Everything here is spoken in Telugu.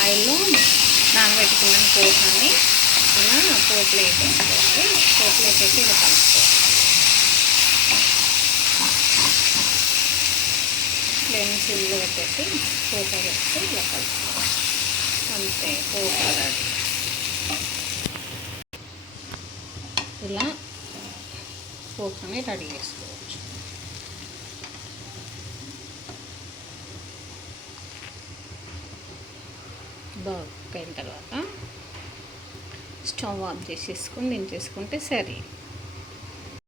ఆయిల్లో నానబెట్టుకున్న పోపుని ఇలా పోపులో వేసేసుకోవాలి. పోపులో వేసేసి ఇలా కలుపుకోవాలి. ఫ్లేమ్ సిమ్లో పెట్టేసి పోపు వేస్తే ఇలా కలుపుకోవాలి. అంతే, పోపు రెడీ. ఇలా పోపుని రెడీ చేసుకోవచ్చు. బాగా అయిన తర్వాత స్టవ్ ఆఫ్ చేసేసుకొని దించేసుకుంటే సరే.